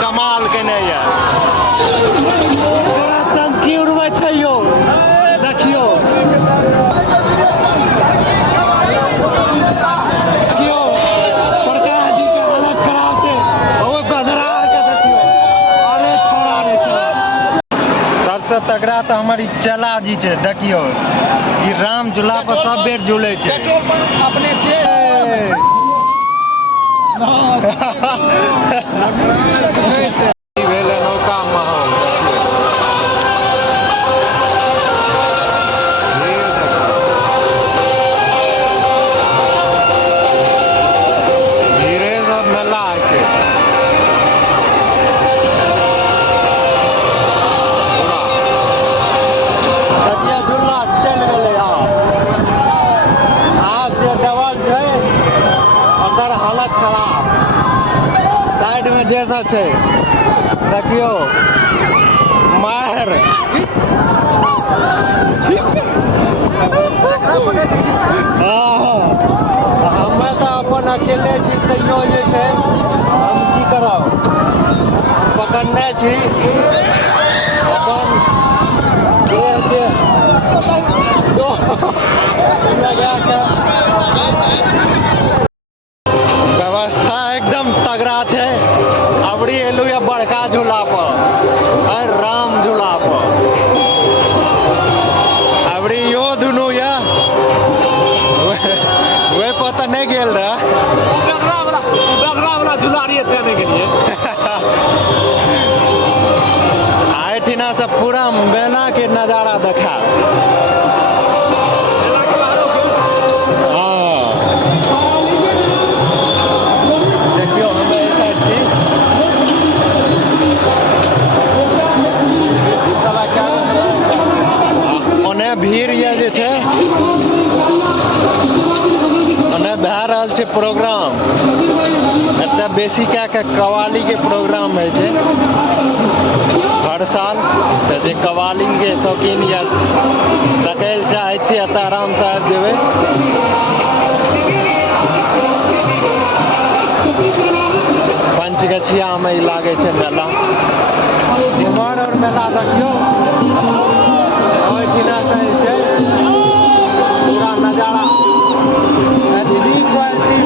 कमाल केने ये चमकी उड़बै छै यौ देखियो प्रकाश जी के हालत खराब छै ओए बदरा के देखियो अरे छोड़ा रे सबसे तगड़ा तो हमर ई चला जी छै देखियो ई राम झूला पर सब बेर झूले छै पेट्रोल पंप अपने छै भेलै नौका माहौल धीरे सब मेला के देखिए झूला चलि गेलै आब जे डबल छै ओकर हालत खराब साइड में जे सब छै देखियो मार हमे तो अपन अकेले छी तैयो जे छै हम की करब पकड़ने छी अपन देह के लगा के व्यवस्था एकदम तगड़ा छै अबरी एलू ये बड़का झूला पर राम झूला पर अबरी यो दुनू ये वे पर तो नहीं गेल रहे वाला झूला रही नहीं गेलिए आइठिना से पूरा मेला के नजारा देखा भीड़ ये जे छै ओने भए रहल छै प्रोग्राम एतऽ बेसी कए के कव्वाली के प्रोग्राम होइ छै हर साल तऽ जे कव्वाली के शौकीन या देखै लए चाहै छी एतऽ आराम से आबि जेबै पंचगछिया में ई लागे छै मेला इमहर और मेला देखियो पूरा नजारा एचडी क्वालिटी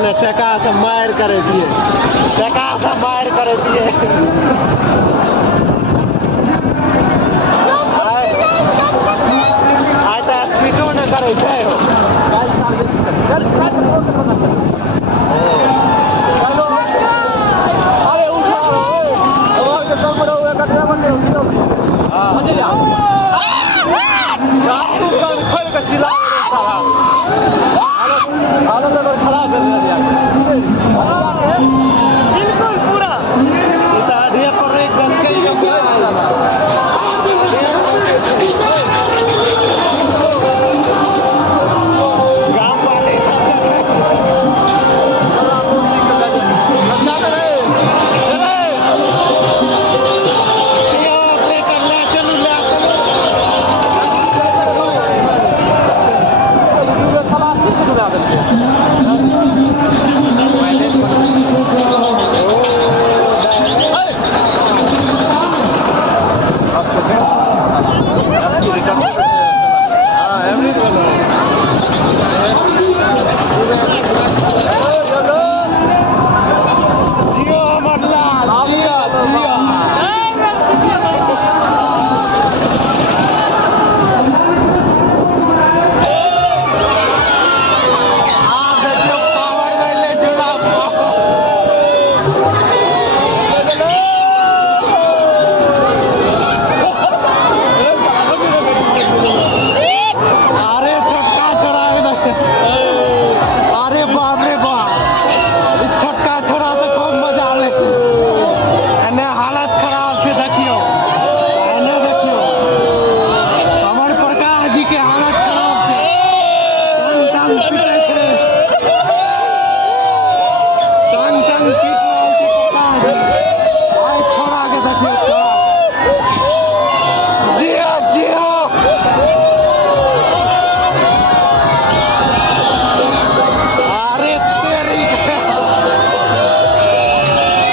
में टका से मार करे दिए